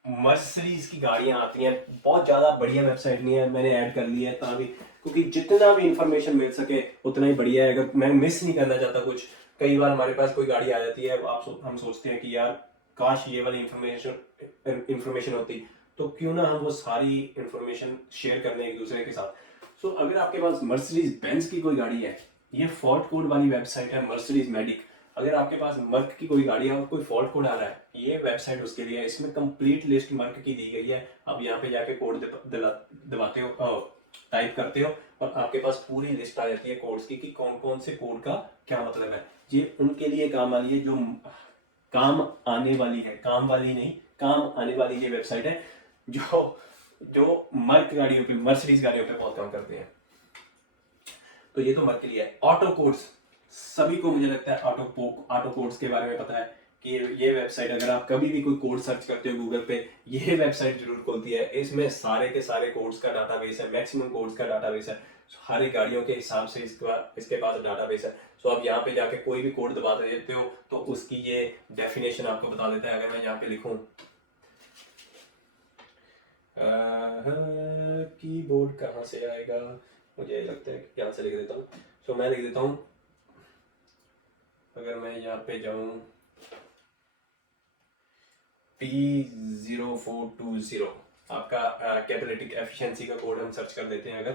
मर्सिडीज की गाड़ियां आती हैं, बहुत ज्यादा बढ़िया वेबसाइट नहीं है, मैंने ऐड कर ली है ताकि, क्योंकि जितना भी इंफॉर्मेशन मिल सके उतना ही बढ़िया है। अगर मैं मिस नहीं करना चाहता कुछ, कई बार हमारे पास कोई गाड़ी आ जाती है, हम सोचते हैं कि यार काश ये वाली इंफॉर्मेशन होती, तो क्यों ना हम वो सारी इंफॉर्मेशन शेयर कर लें एक दूसरे के साथ। सो अगर आपके पास मर्सिडीज बेंज की कोई गाड़ी है, ये फॉल्ट कोड वाली वेबसाइट है मर्सिडीज मेडिक। अगर आपके पास मर्क की कोई गाड़ी है और कोई फॉल्ट कोड आ रहा है, ये वेबसाइट उसके लिए है। इसमें कंप्लीट लिस्ट मर्क की दी गई है। आप यहाँ पे जाके कोड दबाते हो, टाइप करते हो, और आपके पास पूरी लिस्ट आ जाती है कोड्स की कि कौन कौन से कोड का क्या मतलब है। ये उनके लिए काम वाली है, जो काम आने वाली है, काम वाली नहीं, काम आने वाली ये वेबसाइट है, जो जो मर्क गाड़ियों पे, मर्सिडीज गाड़ियों पे बहुत काम करते हैं। तो ये तो मर्क के लिए है। ऑटो कोड्स, सभी को मुझे लगता है ऑटो कोड्स के बारे में पता है कि ये वेबसाइट, अगर आप कभी भी कोई कोड सर्च करते हो गूगल पे, ये वेबसाइट जरूर खोलती है। इसमें सारे के सारे कोड्स का डाटाबेस है, मैक्सिमम कोड्स का डाटाबेस है, सारी गाड़ियों के हिसाब से इसके पास डाटाबेस है। सो आप यहाँ पे जाके कोई भी कोड दबा देते हो तो उसकी ये डेफिनेशन आपको बता देता है। अगर मैं यहाँ पे लिखूं कीबोर्ड कहाँ से आएगा, मुझे लगता है कि यहाँ से लिख देता हूँ। सो मैं लिख देता हूँ, अगर मैं यहाँ पे जाऊँ P0420, आपका कैटालिटिक एफिशिएंसी का कोड हम सर्च कर देते हैं अगर,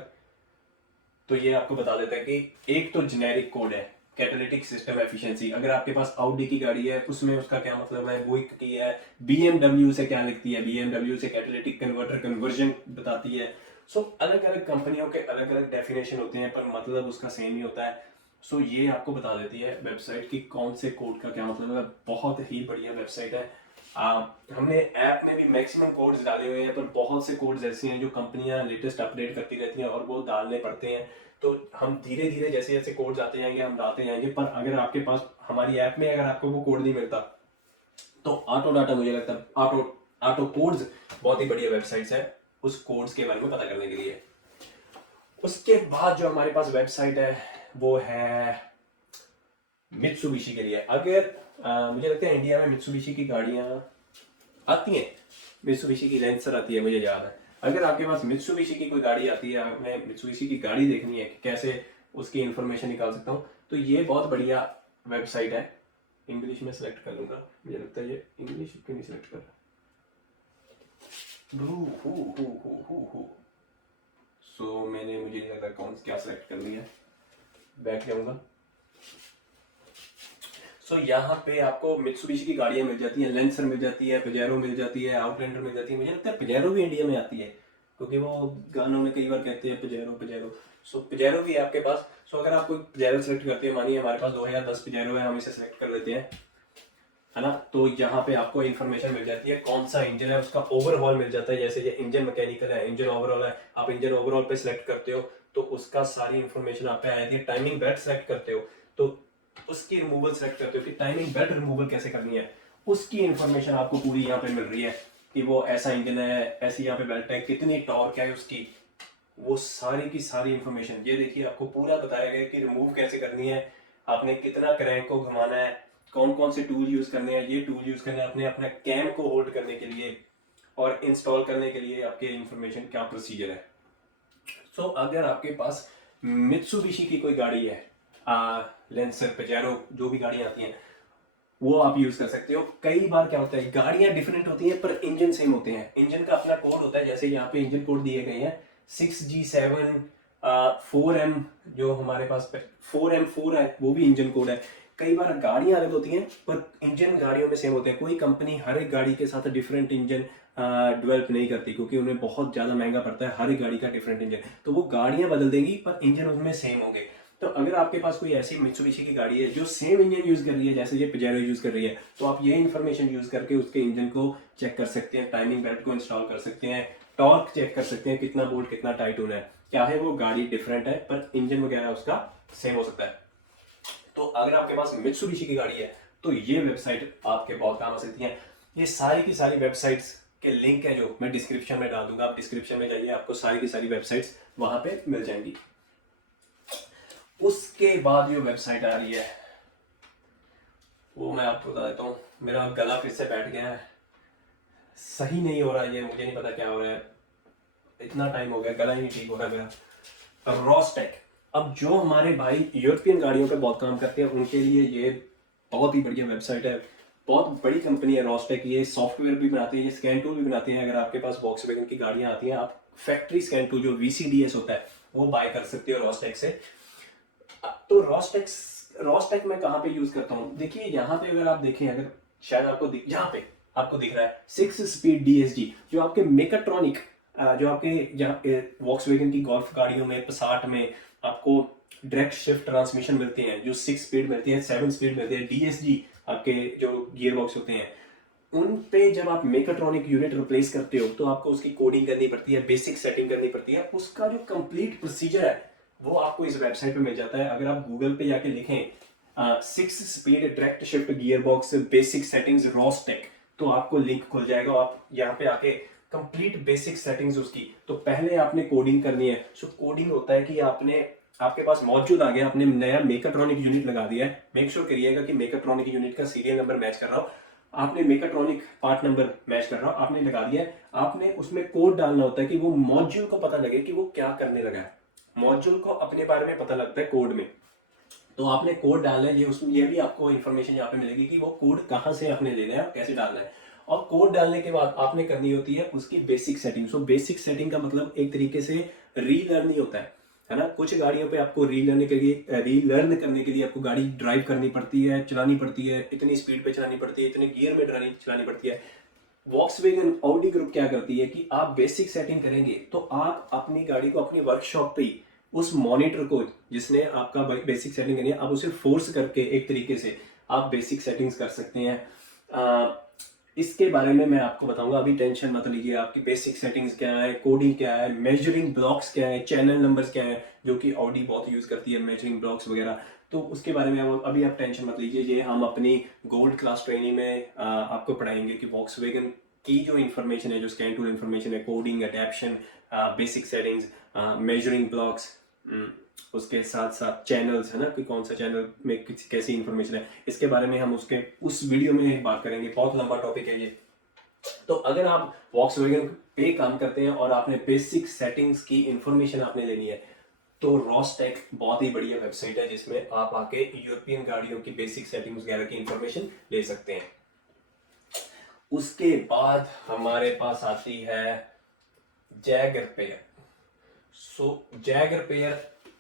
तो ये आपको बता देता है कि एक तो जेनेरिक कोड है कैटालिटिक सिस्टम एफिशिएंसी। अगर आपके पास ऑडी की गाड़ी है उसमें उसका क्या मतलब है, बुइक की है, BMW से क्या लिखती है, BMW से कैटालिटिक कन्वर्टर कन्वर्जन बताती है। सो अलग अलग कंपनियों के अलग अलग डेफिनेशन होते हैं, पर मतलब उसका सेम ही होता है। सो ये आपको बता देती है वेबसाइट की कौन से कोड का क्या मतलब है। बहुत ही बढ़िया वेबसाइट है। हमने ऐप में भी मैक्सिमम कोड्स डाले हुए हैं, पर बहुत से कोड्स ऐसे हैं जो कंपनियां लेटेस्ट अपडेट करती रहती हैं और वो डालने पड़ते हैं। तो हम धीरे धीरे जैसे जैसे कोड्स आते जाएंगे हम डालते जाएंगे। पर अगर आपके पास हमारी ऐप में अगर आपको वो कोड नहीं मिलता, तो ऑटो डाटा, मुझे लगता है ऑटो कोड्स बहुत ही बढ़िया वेबसाइट्स है उस कोड्स के बारे में पता करने के लिए। उसके बाद जो हमारे पास वेबसाइट है वो है मित्सुबिशी के लिए। अगर मुझे लगता है इंडिया में मित्सुबिशी की गाड़ियां आती हैं, मित्सुबिशी की लेंसर आती है, मुझे याद है। अगर आपके पास मित्सुबिशी की कोई गाड़ी आती है, हमें मित्सुबिशी की गाड़ी देखनी है कि कैसे उसकी इंफॉर्मेशन निकाल सकता हूँ, तो ये बहुत बढ़िया वेबसाइट है। इंग्लिश में सेलेक्ट कर लूंगा, मुझे लगता है ये इंग्लिश क्यों नहीं सेलेक्ट कर रहा। सो मैंने, मुझे नहीं लगता कौन क्या सेलेक्ट कर लिया, बैठ जाऊंगा। सो यहाँ पे आपको मित्सुबिशी की गाड़ियां मिल जाती हैं, लेंसर मिल जाती है, पजेरो मिल जाती है, आउटलैंडर मिल जाती है। मुझे लगता है पजेरो भी इंडिया में आती है, क्योंकि वो गानों में कई बार कहते हैं पजेरो पजेरो। सो पजेरो भी है आपके पास। सो अगर आप कोई पजेरो सेलेक्ट करते हैं, मानिए हमारे पास 2010 पजेरो है, हम इसे सेलेक्ट कर लेते हैं, है ना। तो यहाँ पे आपको इन्फॉर्मेशन मिल जाती है कौन सा इंजन है, उसका ओवरऑल मिल जाता है। जैसे ये इंजन मैकेनिकल है, इंजन ओवरऑल है, आप इंजन ओवरऑल पे सिलेक्ट करते हो तो उसका सारी इन्फॉर्मेशन आप पे आ जाती है। टाइमिंग बेल्ट सेलेक्ट करते हो तो उसकी रिमूवल सेलेक्ट करते हो कि टाइमिंग बेल्ट रिमूवल कैसे करनी है, उसकी इन्फॉर्मेशन आपको पूरी यहाँ पे मिल रही है कि वो ऐसा इंजन है, ऐसी यहाँ पे बेल्ट है, कितनी टॉर्क है उसकी, वो सारी की सारी इन्फॉर्मेशन। ये देखिए आपको पूरा बताया गया कि रिमूव कैसे करनी है, आपने कितना क्रैंक को घुमाना है, कौन कौन से टूल यूज करने हैं, ये टूल यूज करने हैं आपने अपना कैम को होल्ड करने के लिए, और इंस्टॉल करने के लिए आपके इन्फॉर्मेशन क्या प्रोसीजर है। सो अगर आपके पास मित्सुबिशी की कोई गाड़ी है, लेंसर पजेरो जो भी गाड़ियां आती हैं, वो आप यूज कर सकते हो। कई बार क्या होता है, गाड़ियां डिफरेंट होती हैं पर इंजन सेम होते हैं। इंजन का अपना कोड होता है, जैसे यहाँ पे इंजन कोड दिए गए हैं 6G7 4M, जो हमारे पास 4M4 है, वो भी इंजन कोड है। कई बार गाड़ियां अलग होती हैं पर इंजन गाड़ियों में सेम होते हैं। कोई कंपनी हर एक गाड़ी के साथ डिफरेंट इंजन डेवलप नहीं करती, क्योंकि उन्हें बहुत ज्यादा महंगा पड़ता है हर एक गाड़ी का डिफरेंट इंजन। तो वो गाड़ियां बदल देंगी पर इंजन उनमें सेम होंगे। तो अगर आपके पास कोई ऐसी मित्सुबिशी की गाड़ी है जो सेम इंजन यूज कर रही है जैसे ये पजेरो यूज कर रही है, तो आप ये इन्फॉर्मेशन यूज करके उसके इंजन को चेक कर सकते हैं, टाइमिंग बेल्ट को इंस्टॉल कर सकते हैं, टॉर्क चेक कर सकते हैं, कितना बोल्ट कितना टाइट होना है। चाहे वो गाड़ी डिफरेंट है पर इंजन वगैरह उसका सेम हो सकता है। तो अगर आपके पास मित्सुबिशी की गाड़ी है तो ये वेबसाइट आपके बहुत काम आ सकती है। ये सारी की सारी वेबसाइट्स के लिंक है जो मैं डिस्क्रिप्शन में डाल दूंगा, आप डिस्क्रिप्शन में जाइए, आपको सारी की सारी वेबसाइट्स वहां पे मिल जाएंगी। उसके बाद जो वेबसाइट आ रही है वो मैं आपको बता देता हूँ। मेरा गला फिर से बैठ गया है, सही नहीं हो रहा है ये, मुझे नहीं पता क्या हो रहा है, इतना टाइम हो गया गला ही नहीं ठीक हो रहा मेरा। रोस्टेक, अब जो हमारे भाई यूरोपियन गाड़ियों पे बहुत काम करते हैं उनके लिए ये बहुत ही बढ़िया वेबसाइट है। बहुत बड़ी कंपनी है रोस्टेक, ये सॉफ्टवेयर भी बनाती है, ये स्कैन टूल भी बनाती है। अगर आपके पास वॉक्सवैगन की गाड़ियां आती हैं, आप फैक्ट्री स्कैन टूल जो VCDS होता है वो बाय कर सकते हो रोस्टेक से। तो रोस्टेक मैं कहाँ पे यूज करता हूँ, देखिए यहाँ पे अगर आप देखें, अगर शायद आपको यहाँ पे आपको दिख रहा है 6 स्पीड DSG, जो आपके मेकाट्रॉनिक, जो आपके वॉक्सवैगन की गोल्फ गाड़ियों में, पसाट में आपको डायरेक्ट शिफ्ट ट्रांसमिशन मिलते हैं, जो 6 स्पीड मिलती है, 7 स्पीड मिलती है, DSG आपके जो गियर बॉक्स होते हैं, उन पे जब आप मेकाट्रॉनिक यूनिट रिप्लेस करते हो तो आपको उसकी कोडिंग करनी पड़ती है, बेसिक सेटिंग करनी पड़ती है। उसका जो कंप्लीट प्रोसीजर है वो आपको इस वेबसाइट पे मिल जाता है। अगर आप गूगल पे जाके लिखें 6 speed direct shift gear box basic settings Rostec, तो आपको लिंक खुल जाएगा। आप यहाँ पे आके कंप्लीट बेसिक सेटिंग्स उसकी, तो पहले आपने कोडिंग करनी है। सो कोडिंग होता है कि आपके पास मौजूद आ गया, आपने नया मेकाट्रॉनिक यूनिट लगा दिया है, मेक श्योर करिएगा कि मेकाट्रॉनिक यूनिट का सीरियल नंबर मैच कर रहा हो, आपने मेकाट्रॉनिक पार्ट नंबर मैच कर रहा हो, आपने लगा दिया है। आपने उसमें कोड डालना होता है कि वो मॉड्यूल को पता लगे कि वो क्या करने लगा है। मॉड्यूल को अपने बारे में पता लगता है कोड में, तो आपने कोड डालना है। ये उसमें ये भी आपको इन्फॉर्मेशन यहाँ पे मिलेगी कि वो कोड कहाँ से आपने लेना है और कैसे डालना है। और कोड डालने के बाद आपने करनी होती है उसकी basic setting. So basic setting का मतलब एक तरीके से रीलर्न ही होता है ना। कुछ गाड़ियों पे आपको रीलर्न करने के लिए आपको गाड़ी ड्राइव करनी पड़ती है, चलानी पड़ती है, इतनी स्पीड पे चलानी पड़ती है, इतने गियर में चलानी पड़ती है। वॉक्सवैगन ऑडी ग्रुप क्या करती है कि आप बेसिक सेटिंग करेंगे तो आप अपनी गाड़ी को अपनी वर्कशॉप पे ही उस मॉनिटर को जिसने आपका बेसिक सेटिंग करनी है, आप उसे फोर्स करके एक तरीके से आप बेसिक सेटिंग्स कर सकते हैं। इसके बारे में मैं आपको बताऊंगा, अभी टेंशन मत लीजिए। आपकी बेसिक सेटिंग्स क्या है, कोडिंग क्या है, मेजरिंग ब्लॉक्स क्या है, चैनल नंबर्स क्या है, जो कि ऑडी बहुत यूज करती है मेजरिंग ब्लॉक्स वगैरह। तो उसके बारे में अभी आप टेंशन मत लीजिए, ये हम अपनी गोल्ड क्लास ट्रेनिंग में आपको पढ़ाएंगे कि वॉक्सवैगन की जो इन्फॉर्मेशन है, जो स्कैन टूल इन्फॉर्मेशन है, coding, adaptation, basic settings, measuring blocks, उसके साथ साथ चैनल्स है ना, कि कौन सा चैनल में कैसी इन्फॉर्मेशन है, इसके बारे में हम उस वीडियो में बात करेंगे। बहुत लंबा टॉपिक है ये। तो अगर आप वॉक्सवैगन पे काम करते हैं और आपने बेसिक सेटिंग्स की इंफॉर्मेशन आपने लेनी है, तो रोस्टेक बहुत ही बढ़िया वेबसाइट है जिसमें आप आके यूरोपियन गाड़ियों की बेसिक सेटिंग्स वगैरह की इंफॉर्मेशन ले सकते हैं। उसके बाद हमारे पास आती है जैग रिपेयर। सो जैग रिपेयर,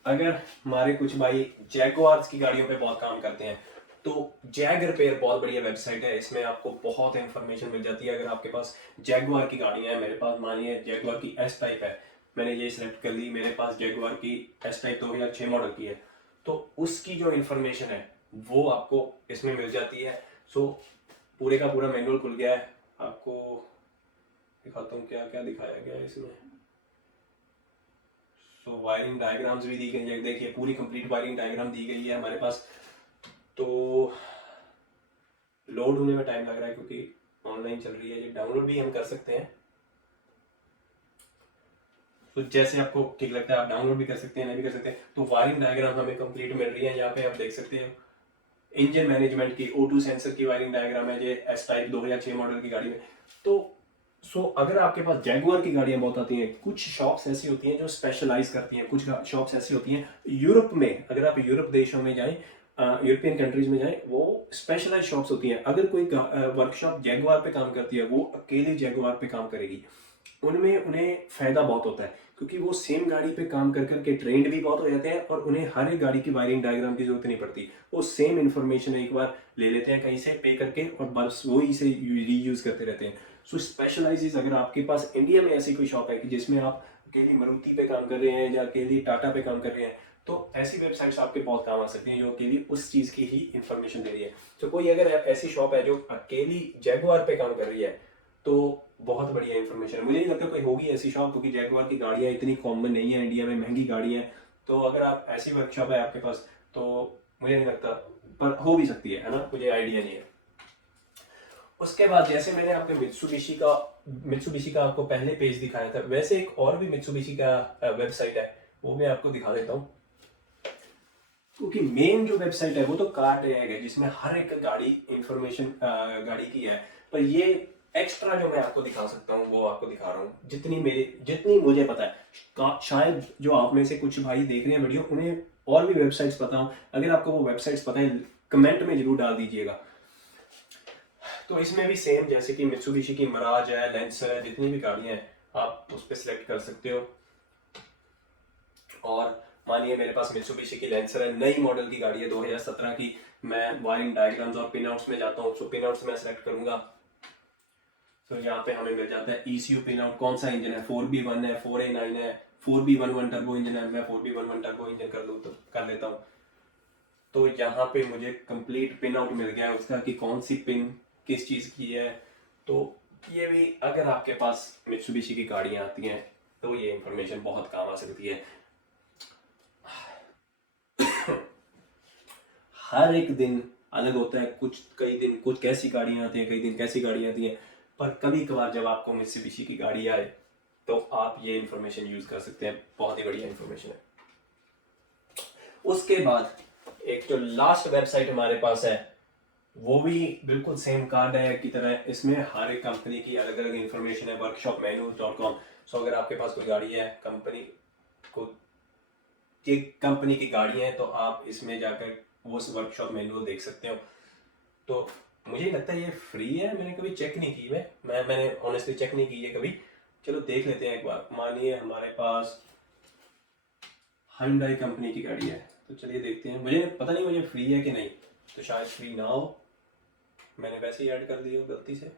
अगर हमारे कुछ भाई जैगवार्स की गाड़ियों पे बहुत काम करते हैं तो जैग रिपेयर बहुत बढ़िया वेबसाइट है। इसमें आपको बहुत इंफॉर्मेशन मिल जाती है। अगर आपके पास जैगवार की गाड़ियां हैं, मेरे पास मानिए जैगवार की एस टाइप है, मैंने ये सिलेक्ट कर ली, मेरे पास जैगवार की एस टाइप 2006 मॉडल की है, तो उसकी जो इंफॉर्मेशन है वो आपको इसमें मिल जाती है। सो पूरे का पूरा मैनुअल खुल गया है, आपको दिखाता हूँ क्या क्या दिखाया गया है इसमें। तो वायरिंग डायग्राम्स भी दी गई है, देखिए पूरी कंप्लीट वायरिंग डायग्राम दी गई है हमारे पास। तो लोड होने में टाइम लग रहा है क्योंकि ऑनलाइन चल रही है, ये डाउनलोड भी हम कर सकते हैं। तो जैसे आपको ठीक लगता है आप डाउनलोड भी कर सकते हैं, नहीं भी कर सकते हैं। तो वायरिंग डायग्राम हमें कंप्लीट मिल रही है, यहाँ पे आप देख सकते हैं। इंजन मैनेजमेंट की O2 सेंसर की वायरिंग डायग्राम है, ये एस टाइप 2006 मॉडल की गाड़ी में। तो अगर आपके पास जैगुआर की गाड़ियां बहुत आती हैं, कुछ शॉप्स ऐसी होती हैं जो स्पेशलाइज करती हैं, कुछ शॉप्स ऐसी होती हैं यूरोप में, अगर आप यूरोप देशों में जाएं, यूरोपियन कंट्रीज में जाएं, वो स्पेशलाइज शॉप्स होती हैं। अगर कोई वर्कशॉप जैगुआर पे काम करती है, वो अकेले जैगुआर पे काम करेगी, उनमें उन्हें फायदा बहुत होता है क्योंकि वो सेम गाड़ी पे काम कर करके ट्रेंड भी बहुत हो जाते हैं और उन्हें हर एक गाड़ी की वायरिंग डायग्राम की जरूरत नहीं पड़ती। वो सेम इन्फॉर्मेशन एक बार ले लेते हैं कहीं से पे करके और बस वो इसे रीयूज करते रहते हैं। सो स्पेशलाइजेस, अगर आपके पास इंडिया में ऐसी कोई शॉप है कि जिसमें आप अकेली मारुति पे काम कर रहे हैं या अकेली टाटा पे काम कर रहे हैं, तो ऐसी वेबसाइट्स आपके बहुत काम आ सकती हैं जो अकेली उस चीज़ की ही इंफॉर्मेशन दे रही है। तो कोई अगर ऐसी शॉप है जो अकेली जैगुआर पे काम कर रही है तो बहुत बढ़िया इंफॉर्मेशन है। मुझे नहीं लगता कोई होगी ऐसी शॉप, क्योंकि जैगुआर की गाड़ियाँ इतनी कॉमन नहीं है इंडिया में, महंगी गाड़ी है। तो अगर आप ऐसी वर्कशॉप है आपके पास तो मुझे नहीं लगता, पर हो भी सकती है ना, मुझे आइडिया नहीं है। उसके बाद जैसे मैंने आपके मित्सुबिशी का आपको पहले पेज दिखाया था, वैसे एक और भी मित्सुबिशी का वेबसाइट है, वो मैं आपको दिखा देता हूँ। क्योंकि मेन जो वेबसाइट है वो तो कार टैग है जिसमें हर एक गाड़ी इंफॉर्मेशन गाड़ी की है, पर ये एक्स्ट्रा जो मैं आपको दिखा सकता हूँ वो आपको दिखा रहा हूँ जितनी मुझे पता है। शायद जो आप में से कुछ भाई देख रहे हैं वीडियो, उन्हें और भी वेबसाइट्स पता हो। अगर आपको वो वेबसाइट्स पता है कमेंट में जरूर डाल दीजिएगा। तो इसमें भी सेम जैसे कि मित्सुबिशी की मिराज है, लेंसर है, जितनी भी गाड़ियां हैं आप उस पर सिलेक्ट कर सकते हो। और मानिए मेरे पास मित्सुबिशी की लेंसर है, नई मॉडल की गाड़ी है 2017 की, मैं वायरिंग डायग्राम्स और पिन आउट्स में जाता हूँ। सो पिन आउट्स में सेलेक्ट करूंगा तो यहाँ पे हमें मिल जाता है ECU पिन आउट, कौन सा इंजन है, 4B1 है, 4A9 है, 4B11 टर्बो इंजन है, मैं 4B11 टर्बो इंजन कर लूँ तो कर लेता हूँ। तो यहाँ पे मुझे कंप्लीट पिन आउट मिल गया है उसका कि कौन सी पिन किस चीज़ की है। तो ये भी अगर आपके पास मित्सुबिशी की गाड़ियाँ आती हैं तो ये इंफॉर्मेशन बहुत काम आ सकती है। हर एक दिन अलग होता है, कई दिन कुछ कैसी गाड़ियाँ आती हैं, कई दिन कैसी गाड़ियाँ आती हैं, पर कभी कभार जब आपको मित्सुबिशी की गाड़ी आए तो आप ये इंफॉर्मेशन यूज कर सकते हैं, बहुत ही बढ़िया इंफॉर्मेशन है। उसके बाद एक जो लास्ट वेबसाइट हमारे पास है वो भी बिल्कुल सेम कार्ड है की तरह, इसमें हर एक कंपनी की अलग अलग इंफॉर्मेशन है, workshopmenus.com। सो अगर आपके पास कोई गाड़ी है कंपनी को, ये कंपनी की गाड़ी है, तो आप इसमें जाकर वो वर्कशॉप मैनुअल देख सकते हो। तो मुझे लगता है ये फ्री है, मैंने कभी चेक नहीं की, मैंने ऑनेस्टली चेक नहीं की है कभी। चलो देख लेते हैं एक बार। मानिए हमारे पास Hyundai कंपनी की गाड़ी है, तो चलिए देखते हैं। मुझे पता नहीं मुझे फ्री है कि नहीं, तो शायद फ्री ना हो, मैंने वैसे ही ऐड कर दी हो गलती से।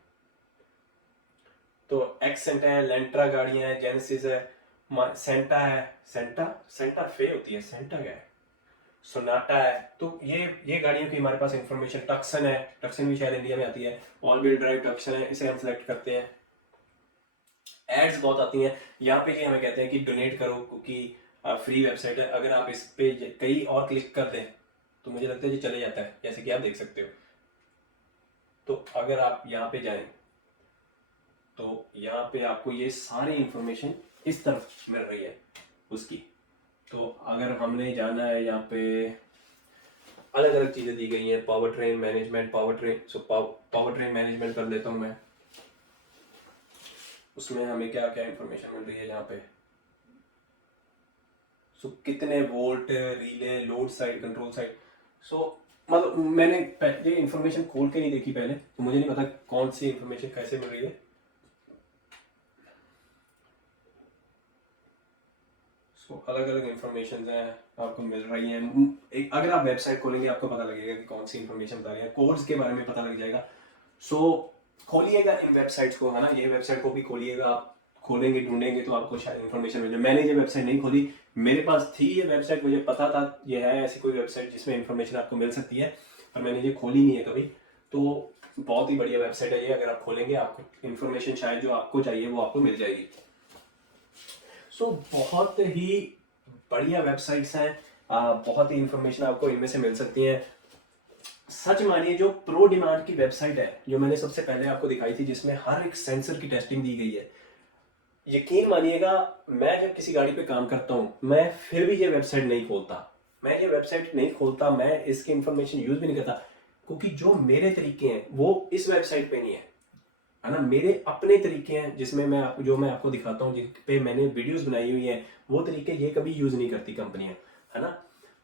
तो एक्सेंट है, लेंट्रा गाड़ियां हैं, जेनेसिस है, सेंटा है, सेंटा फे होती है, सेंटा क्या है, सोनाटा है। तो ये गाड़ियों की हमारे पास इंफॉर्मेशन। टक्सन है, टक्सन भी शायद इंडिया में आती है, ऑल व्हील ड्राइव टक्सन है, इसे हम सेलेक्ट करते हैं। एड्स बहुत आती हैं यहाँ पे, ये हमें कहते हैं कि डोनेट करो क्योंकि फ्री वेबसाइट है। अगर आप इस पे कई और क्लिक कर दें तो मुझे लगता है ये चले जाता है, जैसे कि आप देख सकते हो। तो अगर आप यहाँ पे जाएं तो यहाँ पे आपको ये सारी इंफॉर्मेशन इस तरफ मिल रही है उसकी। तो अगर हमने जाना है, यहाँ पे अलग अलग चीज़ें दी गई हैं, power train management, power train management कर लेता हूँ मैं। उसमें हमें क्या क्या इंफॉर्मेशन मिल रही है यहाँ पे। कितने volt, relay, load side, control side. मतलब मैंने ये इन्फॉर्मेशन खोल के नहीं देखी पहले, तो मुझे नहीं पता कौन सी इन्फॉर्मेशन कैसे मिल रही है। सो अलग अलग इन्फॉर्मेशन हैं आपको मिल रही हैं। एक अगर आप वेबसाइट खोलेंगे आपको पता लगेगा कि कौन सी इन्फॉर्मेशन बता रही है, कोर्स के बारे में पता लग जाएगा। सो खोलिएगा इन वेबसाइट्स को, है ना, ये वेबसाइट को भी खोलिएगा। आप खोलेंगे ढूंढेंगे तो आपको शायद इन्फॉर्मेशन मिल जाए। मैंने ये वेबसाइट नहीं खोली, मेरे पास थी ये वेबसाइट, मुझे पता था ये है ऐसी कोई वेबसाइट जिसमें इन्फॉर्मेशन आपको मिल सकती है, पर मैंने ये खोली नहीं है कभी। तो बहुत ही बढ़िया वेबसाइट है ये, अगर आप खोलेंगे आपको इन्फॉर्मेशन शायद जो आपको चाहिए वो आपको मिल जाएगी। सो बहुत ही बढ़िया वेबसाइट्स हैं, बहुत ही इंफॉर्मेशन आपको इनमें से मिल सकती है। सच मानिए जो प्रो डिमांड की वेबसाइट है जो मैंने सबसे पहले आपको दिखाई थी, जिसमें हर एक सेंसर की टेस्टिंग दी गई है, यकीन मानिएगा मैं जब किसी गाड़ी पे काम करता हूँ मैं फिर भी ये वेबसाइट नहीं खोलता। मैं ये वेबसाइट नहीं खोलता, मैं इसकी इंफॉर्मेशन यूज भी नहीं करता, क्योंकि जो मेरे तरीके हैं वो इस वेबसाइट पे नहीं है ना। मेरे अपने तरीके हैं जिसमें मैं आपको जो मैं आपको दिखाता हूँ, जिन पे मैंने वीडियोस बनाई हुई हैं, वो तरीके ये कभी यूज नहीं करती कंपनियां, है ना।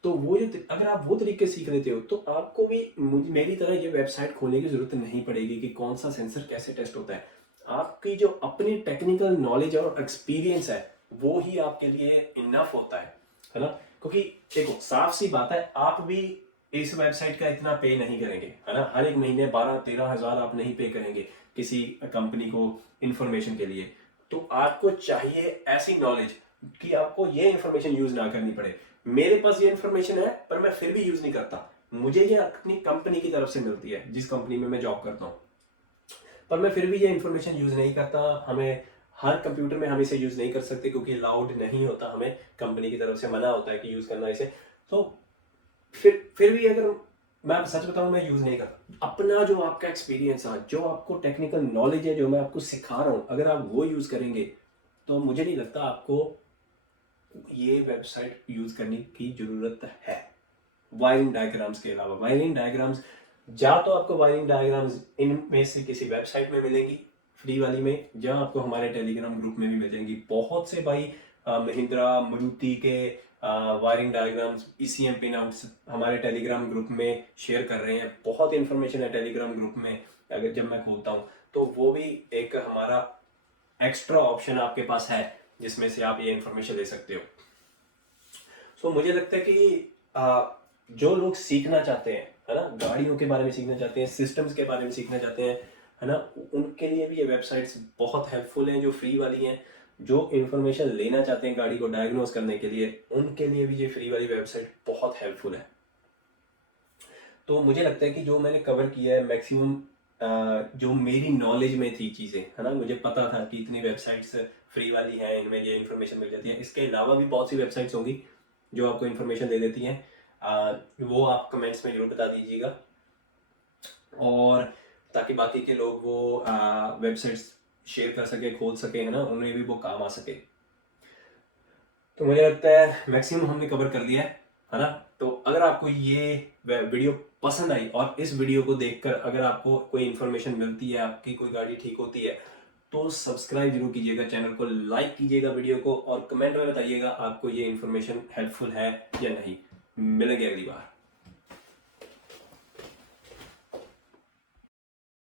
तो वो जो अगर आप वो तरीके सीख लेते हो तो आपको भी मेरी तरह ये वेबसाइट खोलने की जरूरत नहीं पड़ेगी कि कौन सा सेंसर कैसे टेस्ट होता है। आपकी जो अपनी टेक्निकल नॉलेज और एक्सपीरियंस है वो ही आपके लिए इनफ होता है ना। क्योंकि देखो साफ सी बात है, आप भी इस वेबसाइट का इतना पे नहीं करेंगे, है ना। हर एक महीने 12-13 हजार आप नहीं पे करेंगे किसी कंपनी को इंफॉर्मेशन के लिए। तो आपको चाहिए ऐसी नॉलेज कि आपको ये इंफॉर्मेशन यूज ना करनी पड़े। मेरे पास ये इंफॉर्मेशन है पर मैं फिर भी यूज नहीं करता, मुझे ये अपनी कंपनी की तरफ से मिलती है जिस कंपनी में मैं जॉब करता हूँ, पर मैं फिर भी ये इंफॉर्मेशन यूज नहीं करता। हमें हर कंप्यूटर में हम इसे यूज नहीं कर सकते क्योंकि अलाउड नहीं होता, हमें कंपनी की तरफ से मना होता है कि यूज करना इसे। तो फिर भी अगर मैं सच बताऊं मैं यूज नहीं करता। अपना जो आपका एक्सपीरियंस है, जो आपको टेक्निकल नॉलेज है, जो मैं आपको सिखा रहा हूं, अगर आप वो यूज करेंगे तो मुझे नहीं लगता आपको ये वेबसाइट यूज करने की जरूरत है। वायरिंग डायग्राम्स के अलावा वायरिंग डायग्राम्स या तो आपको वायरिंग डायग्राम्स इनमें से किसी वेबसाइट में मिलेंगी फ्री वाली में, या आपको हमारे टेलीग्राम ग्रुप में भी मिलेंगी। बहुत से भाई महिंद्रा मारुति के wiring diagrams, ECM pin outs हमारे टेलीग्राम ग्रुप में शेयर कर रहे हैं। बहुत इंफॉर्मेशन है टेलीग्राम ग्रुप में, अगर जब मैं खोलता हूँ तो वो भी एक हमारा एक्स्ट्रा ऑप्शन आपके पास है जिसमें से आप ये इंफॉर्मेशन ले सकते हो। सो मुझे लगता है कि जो लोग सीखना चाहते हैं, है ना, गाड़ियों के बारे में सीखना चाहते हैं, सिस्टम्स के बारे में सीखना चाहते हैं, है ना, उनके लिए भी ये वेबसाइट्स बहुत हेल्पफुल हैं जो फ्री वाली हैं। जो इन्फॉर्मेशन लेना चाहते हैं गाड़ी को डायग्नोस करने के लिए, उनके लिए भी ये फ्री वाली वेबसाइट बहुत हेल्पफुल है। तो मुझे लगता है कि जो मैंने कवर किया है मैक्सिमम, जो मेरी नॉलेज में थी चीज़ें, है ना, मुझे पता था कि इतनी वेबसाइट्स फ्री वाली हैं, इनमें ये इन्फॉर्मेशन मिल जाती है। इसके अलावा भी बहुत सी वेबसाइट्स होंगी जो आपको इन्फॉर्मेशन दे देती हैं, वो आप कमेंट्स में जरूर बता दीजिएगा, और ताकि बाकी के लोग वो वेबसाइट्स शेयर कर सके, खोल सके, है ना, उन्हें भी वो काम आ सके। तो मुझे लगता है मैक्सिमम हमने कवर कर लिया है ना। तो अगर आपको ये वीडियो पसंद आई और इस वीडियो को देखकर अगर आपको कोई इन्फॉर्मेशन मिलती है, आपकी कोई गाड़ी ठीक होती है, तो सब्सक्राइब जरूर कीजिएगा, चैनल को लाइक कीजिएगा वीडियो को, और कमेंट में बताइएगा आपको ये इन्फॉर्मेशन हेल्पफुल है या नहीं। मिलेंगे अगली बार।